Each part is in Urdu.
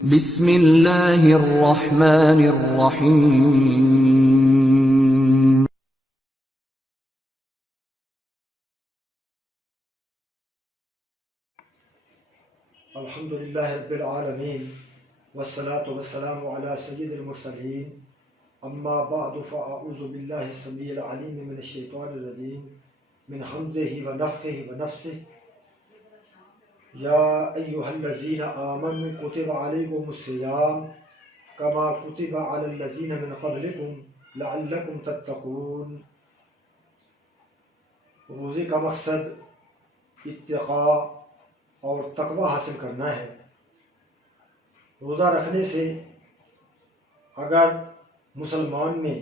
بسم اللہ الرحمن الرحیم الحمدللہ رب العالمین والصلاة والسلام علی سید المرسلین اما بعد فاعوذ باللہ السمیع العلیم من الشیطان الرجیم من حمزہ ونفخہ ونفثہ یا ایہا الذین آمنوا کتب علیکم الصیام کما کتب علی الذین من قبلکم لعلکم تتقون۔ روزے کا مقصد اتقاء اور تقوی حاصل کرنا ہے۔ روزہ رکھنے سے اگر مسلمان میں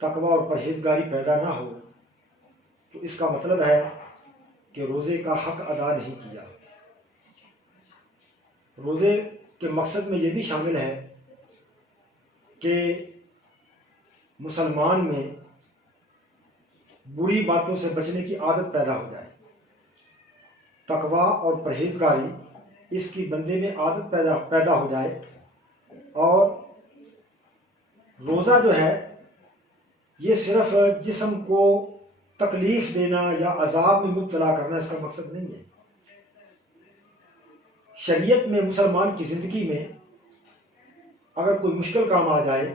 تقوی اور پرہیزگاری پیدا نہ ہو تو اس کا مطلب ہے کہ روزے کا حق ادا نہیں کیا۔ روزے کے مقصد میں یہ بھی شامل ہے کہ مسلمان میں بری باتوں سے بچنے کی عادت پیدا ہو جائے۔ تقوی اور پرہیزگاری اس کی بندے میں عادت پیدا ہو جائے، اور روزہ جو ہے یہ صرف جسم کو تکلیف دینا یا عذاب میں مبتلا کرنا اس کا مقصد نہیں ہے۔ شریعت میں مسلمان کی زندگی میں اگر کوئی مشکل کام آ جائے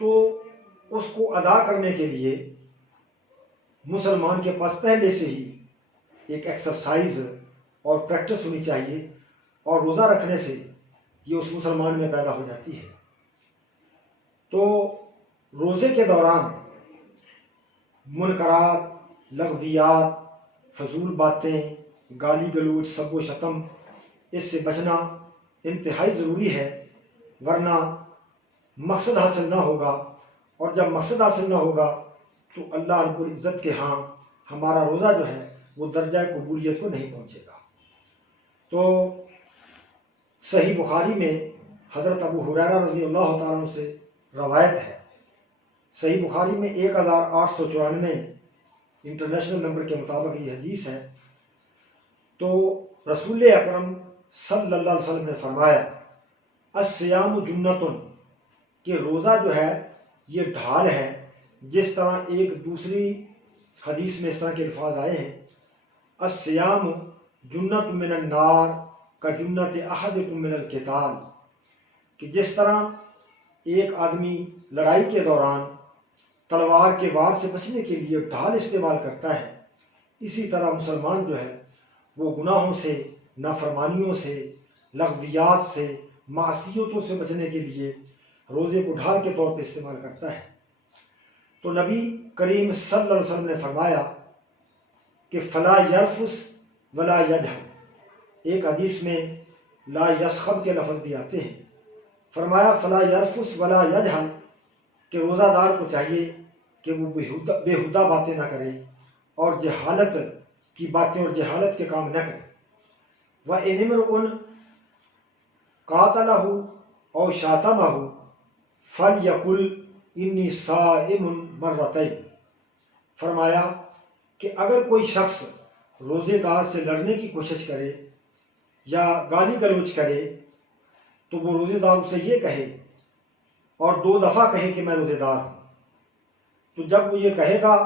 تو اس کو ادا کرنے کے لیے مسلمان کے پاس پہلے سے ہی ایک ایکسرسائز اور پریکٹس ہونی چاہیے، اور روزہ رکھنے سے یہ اس مسلمان میں پیدا ہو جاتی ہے۔ تو روزے کے دوران منکرات، لغویات، فضول باتیں، گالی گلوچ، سب و شتم، اس سے بچنا انتہائی ضروری ہے، ورنہ مقصد حاصل نہ ہوگا، اور جب مقصد حاصل نہ ہوگا تو اللہ رب العزت کے ہاں ہمارا روزہ جو ہے وہ درجہ قبولیت کو نہیں پہنچے گا۔ تو صحیح بخاری میں حضرت ابو ہریرہ رضی اللہ تعالیٰ عنہ سے روایت ہے، صحیح بخاری میں 1894 انٹرنیشنل نمبر کے مطابق یہ حدیث ہے۔ تو رسول اکرم صلی اللہ علیہ وسلم نے فرمایا الصیام جنتن، کہ روزہ جو ہے یہ ڈھال ہے۔ جس طرح ایک دوسری حدیث میں اس طرح کے الفاظ آئے ہیں الصیام جنت من النار کجنت احدکم من القتال، کہ جس طرح ایک آدمی لڑائی کے دوران تلوار کے وار سے بچنے کے لیے ڈھال استعمال کرتا ہے، اسی طرح مسلمان جو ہے وہ گناہوں سے، نافرمانیوں سے، لغویات سے، معصیتوں سے بچنے کے لیے روزے کو ڈھال کے طور پہ استعمال کرتا ہے۔ تو نبی کریم صلی اللہ علیہ وسلم نے فرمایا کہ فلا یرفس ولا یجہل، ایک حدیث میں لا یسخب کے لفظ بھی آتے ہیں۔ فرمایا فلا یرفس ولا یجہل، کہ روزہ دار کو چاہیے کہ وہ بےہودہ باتیں نہ کرے، اور جہالت کی باتیں اور جہالت کے کام نہ کرے۔ وَإِنِ امْرُؤٌ قَاتَلَهُ أَوْ شَاتَمَهُ فَلْيَقُلْ إِنِّي صَائِمٌ مَرَّتَيْنِ، فرمایا کہ اگر کوئی شخص روزے دار سے لڑنے کی کوشش کرے یا گالی گلوچ کرے تو وہ روزے دار سے یہ کہے، اور 2 دفعہ کہے کہ میں روزے دار ہوں۔ تو جب وہ یہ کہے گا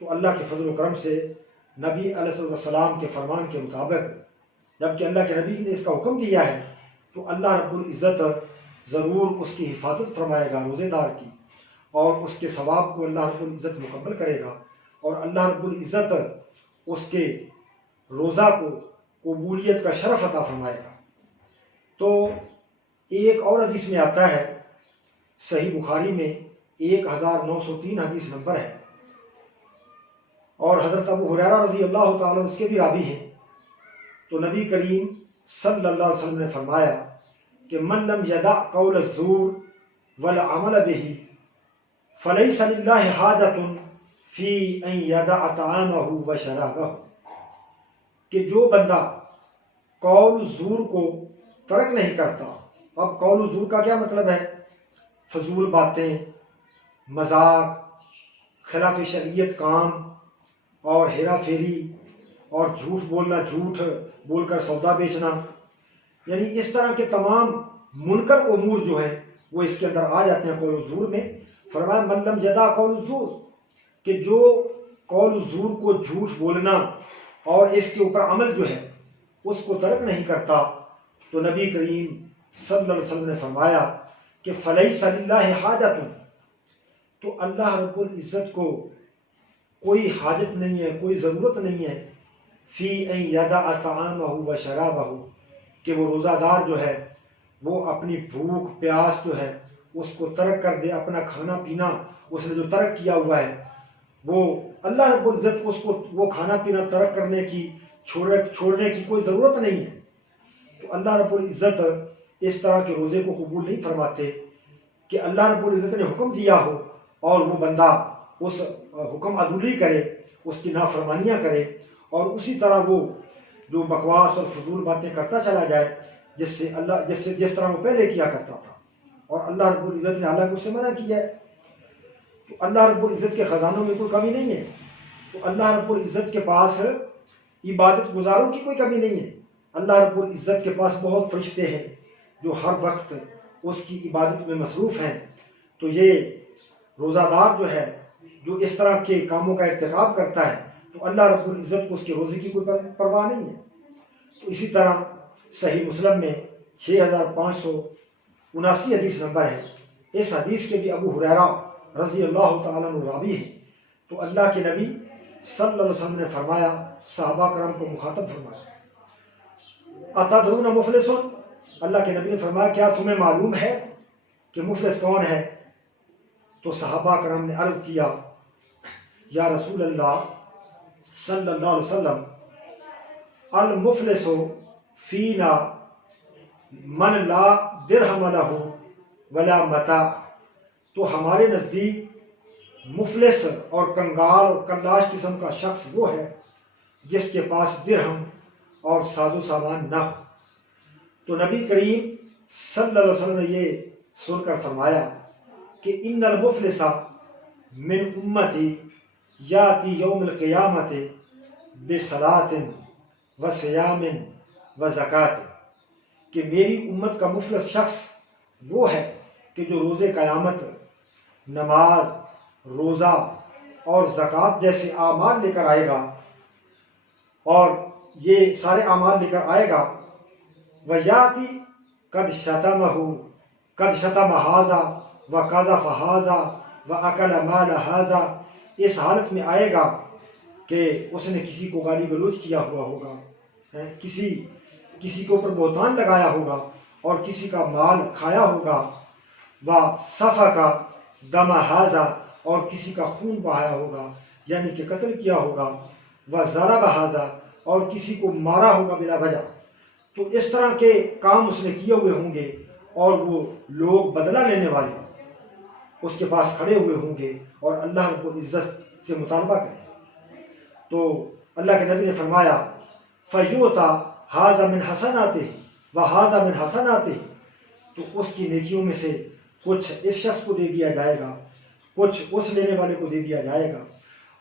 تو اللہ کے فضل و کرم سے نبی علیہ السلام کے فرمان کے مطابق، جبکہ اللہ کے نبی نے اس کا حکم دیا ہے، تو اللہ رب العزت ضرور اس کی حفاظت فرمائے گا روزے دار کی، اور اس کے ثواب کو اللہ رب العزت مکمل کرے گا، اور اللہ رب العزت اس کے روزہ کو قبولیت کا شرف عطا فرمائے گا۔ تو ایک اور حدیث میں آتا ہے، صحیح بخاری میں 1903 حدیث نمبر ہے، اور حضرت ابو ہریرہ رضی اللہ تعالیٰ اس کے بھی راوی ہیں۔ تو نبی کریم صلی اللہ علیہ وسلم نے فرمایا کہ من لم یدع قول الزور والعمل به فلیس للہ حاجۃ فی ان یدع طعامہ وشرابہ، کہ جو بندہ قول زور کو ترک نہیں کرتا۔ اب قول زور کا کیا مطلب ہے؟ فضول باتیں، مذاق، خلاف شریعت کام، اور ہیرا پھیری، اور جھوٹ بولنا، جھوٹ بول کر سودا بیچنا، یعنی اس طرح کے تمام منکر امور جو ہیں وہ اس کے اندر آ جاتے ہیں قول الزور میں. فرمایا من لم یدع قول الزور، کہ جو قول الزور کو جھوٹ بولنا اور اس کے اوپر عمل جو ہے اس کو ترک نہیں کرتا، تو نبی کریم صلی اللہ علیہ وسلم نے فرمایا کہ فلیس للہ حاجۃ، تو اللہ رب العزت کو کوئی حاجت نہیں ہے، کوئی ضرورت نہیں ہے فی ان یدع طعامہ و شرابہ، کہ وہ روزہ دار جو ہے وہ اپنی بھوک پیاس جو ہے اس کو ترک کر دے. اپنا کھانا پینا اس نے جو ترک کیا ہوا ہے وہ اللہ رب العزت کو اس کو وہ کھانا پینا ترک کرنے کی چھوڑنے کی کوئی ضرورت نہیں ہے. تو اللہ رب العزت اس طرح کے روزے کو قبول نہیں فرماتے کہ اللہ رب العزت نے حکم دیا ہو اور وہ بندہ اس حکم عدولی کرے، اس کی نافرمانیاں کرے، اور اسی طرح وہ جو بکواس اور فضول باتیں کرتا چلا جائے جس طرح وہ پہلے کیا کرتا تھا، اور اللہ رب العزت نے حالانکہ اس سے منع کیا ہے. تو اللہ رب العزت کے خزانوں میں کوئی کمی نہیں ہے، تو اللہ رب العزت کے پاس عبادت گزاروں کی کوئی کمی نہیں ہے. اللہ رب العزت کے پاس بہت فرشتے ہیں جو ہر وقت اس کی عبادت میں مصروف ہیں. تو یہ روزہ دار جو ہے جو اس طرح کے کاموں کا ارتکاب کرتا ہے تو اللہ رب العزت کو اس کے روزے کی کوئی پرواہ نہیں ہے. تو اسی طرح صحیح مسلم میں 6579 حدیث نمبر ہے. اس حدیث کے بھی ابو ہریرہ رضی اللہ تعالیٰ عنہ راوی ہے. تو اللہ کے نبی صلی اللہ علیہ وسلم نے فرمایا، صحابہ کرام کو مخاطب فرمایا، اتدرون مفلس، اللہ کے نبی نے فرمایا کیا تمہیں معلوم ہے کہ مفلس کون ہے؟ تو صحابہ کرام نے عرض کیا یا رسول اللہ صلی اللہ علیہ وسلم، المفلس فینا من لا درہم لہ ولا متاع، تو ہمارے نزدیک مفلس اور کنگال اور کلاش قسم کا شخص وہ ہے جس کے پاس درہم اور ساز و سامان نہ ہو. تو نبی کریم صلی اللہ علیہ وسلم نے یہ سن کر فرمایا کہ ان المفلس من امتی یاتی یوم القیامت بصلاۃ و صیام و زکوٰۃ، کہ میری امت کا مفلس شخص وہ ہے کہ جو روز قیامت نماز، روزہ اور زکوٰۃ جیسے اعمال لے کر آئے گا، اور یہ سارے اعمال لے کر آئے گا. وَيَأْتِي قَدْ شَتَمَ هَذَا وَقَذَفَ هَذَا وَأَكَلَ مَالَ هَذَا، اس حالت میں آئے گا کہ اس نے کسی کو گالی گلوچ کیا ہوا ہوگا، کسی کے اوپر بہتان لگایا ہوگا اور کسی کا مال کھایا ہوگا. وَسَفَكَ دَمَ هَذَا، اور کسی کا خون بہایا ہوگا یعنی کہ قتل کیا ہوگا. وَضَرَبَ هَذَا، اور کسی کو مارا ہوگا بلا وجہ. تو اس طرح کے کام اس نے کیے ہوئے ہوں گے اور وہ لوگ بدلہ لینے والے اس کے پاس کھڑے ہوئے ہوں گے اور اللہ رب العزت سے مطالبہ کریں. تو اللہ کے نبی نے فرمایا فَيُؤْتَى هَذَا مِنْ حَسَنَاتِهِ وَهَذَا مِنْ حَسَنَاتِهِ، تو اس کی نیکیوں میں سے کچھ اس شخص کو دے دیا جائے گا، کچھ اس لینے والے کو دے دیا جائے گا.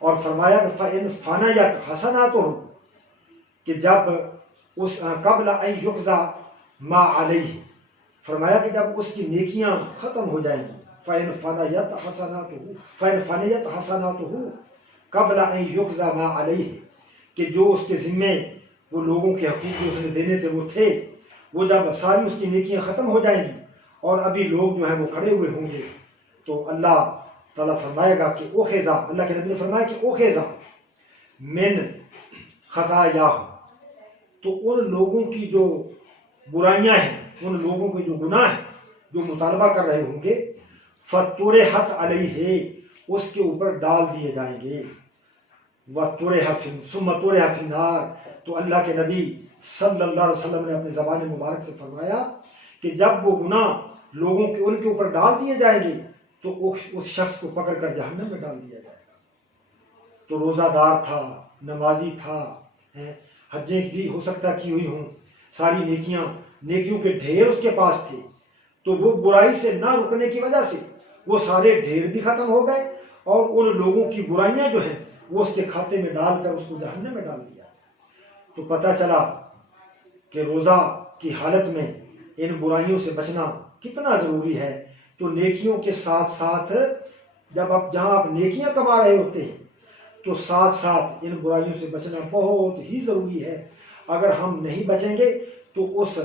اور فرمایا کہ فَإِنْ فَنَيَتْ حَسَنَاتُهُ، کہ جب اس قبل ان یقضى ما علیہ، فرمایا کہ جب اس کی نیکیاں ختم ہو جائیں گی، فَإِنْ فَنِيَتْ حَسَنَاتُهُ قبل ان یقضى ما علیہ، کہ جو اس کے ذمے وہ لوگوں کے حقوق جو اس نے دینے تھے وہ تھے، وہ جب ساری اس کی نیکیاں ختم ہو جائیں گی اور ابھی لوگ جو ہیں وہ کھڑے ہوئے ہوں گے، تو اللہ تعالیٰ فرمائے گا کہ اوخذا، اللہ کے نبی نے فرمایا کہ اوخذا من خطایا، تو ان لوگوں کی جو برائیاں ہیں، ان لوگوں کے جو گناہ ہیں جو مطالبہ کر رہے ہوں گے، فَطُرِحَتْ عَلَيْهِ، اس کے اوپر ڈال دیے جائیں گے. ثُمَّ طُرِحَ فِي النَّارِ، تو اللہ کے نبی صلی اللہ علیہ وسلم نے اپنی زبان مبارک سے فرمایا کہ جب وہ گناہ لوگوں کے ان کے اوپر ڈال دیے جائیں گے تو اس شخص کو پکڑ کر جہنم میں ڈال دیا جائے گا. تو روزہ دار تھا، نمازی تھا، حجیں بھی ہو سکتا کی ہوئی ہوں، ساری نیکیوں کے ڈھیر اس کے پاس تھے، تو وہ برائی سے نہ رکنے کی وجہ سے وہ سارے ڈھیر بھی ختم ہو گئے اور ان لوگوں کی برائیاں جو ہیں وہ اس کے کھاتے میں ڈال کر اس کو جہنم میں ڈال دیا. تو پتہ چلا کہ روزہ کی حالت میں ان برائیوں سے بچنا کتنا ضروری ہے، تو نیکیوں کے ساتھ ساتھ جب جہاں آپ نیکیاں کما رہے ہوتے ہیں تو ساتھ ساتھ ان برائیوں سے بچنا بہت ہی ضروری ہے۔ اگر ہم نہیں بچیں گے تو اس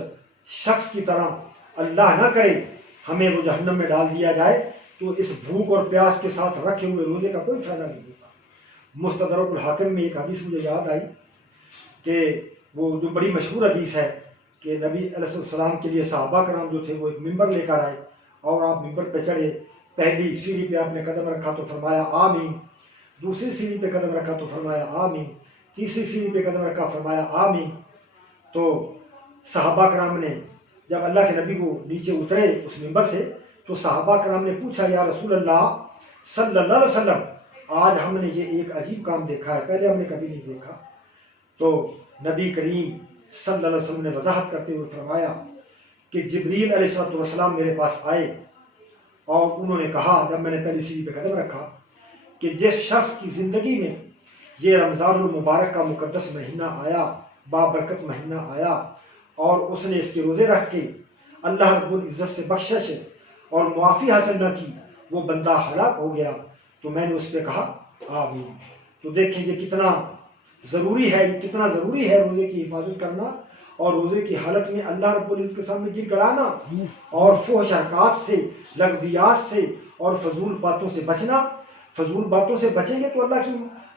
شخص کی طرح اللہ نہ کرے ہمیں وہ جہنم میں ڈال دیا جائے تو اس بھوک اور پیاس کے ساتھ رکھے ہوئے روزے کا کوئی فائدہ نہیں ہوگا۔ مستدرک الحاکم میں ایک حدیث مجھے یاد آئی کہ وہ جو بڑی مشہور حدیث ہے کہ نبی علیہ السلام کے لیے صحابہ کرام جو تھے وہ ایک ممبر لے کر آئے اور آپ ممبر پہ چڑھے، پہلی سیڑھی پہ آپ نے قدم رکھا تو فرمایا آمین، دوسری سیڑھی پہ قدم رکھا تو فرمایا آمین، تیسری سیڑھی پہ قدم رکھا فرمایا آمین۔ تو صحابہ کرام نے جب اللہ کے نبی کو نیچے اترے اس ممبر سے تو صحابہ کرام نے پوچھا یا رسول اللہ صلی اللہ علیہ وسلم آج ہم نے یہ ایک عجیب کام دیکھا ہے، پہلے ہم نے کبھی نہیں دیکھا۔ تو نبی کریم صلی اللہ علیہ وسلم نے وضاحت کرتے ہوئے فرمایا کہ جبریل علیہ السلام میرے پاس آئے اور انہوں نے کہا جب میں نے پہلی سیڑھی پہ قدم رکھا کہ جس شخص کی زندگی میں یہ رمضان المبارک کا مقدس مہینہ آیا، بابرکت مہینہ آیا اور اس نے اس کے روزے رکھ کے اللہ رب العزت سے بخشش اور معافی حاصل نہ کی، وہ بندہ ہلاک ہو گیا۔ تو میں نے اس پہ کہا آمین۔ تو دیکھیں یہ کتنا ضروری ہے، یہ کتنا ضروری ہے روزے کی حفاظت کرنا اور روزے کی حالت میں اللہ رب العزت کے سامنے گر گڑانا اور فحش حرکات سے، لغویات سے اور فضول باتوں سے بچنا۔ فضول باتوں سے بچیں گے تو اللہ کی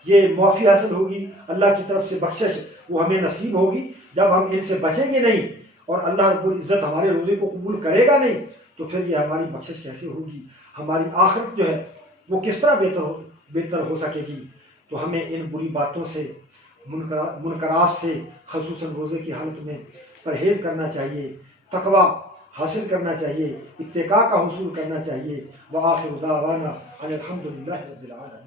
یہ معافی حاصل ہوگی، اللہ کی طرف سے بخشش وہ ہمیں نصیب ہوگی۔ جب ہم ان سے بچیں گے نہیں اور اللہ رب العزت ہمارے روزے کو قبول کرے گا نہیں تو پھر یہ ہماری بخشش کیسے ہوگی، ہماری آخرت جو ہے وہ کس طرح بہتر ہو سکے گی۔ تو ہمیں ان بری باتوں سے، منکرات سے خصوصاً روزے کی حالت میں پرہیز کرنا چاہیے، تقوی حاصل کرنا چاہیے، اتقاء کا حصول کرنا چاہیے۔ وآخر دعوانا ان الحمد للہ رب العالمین۔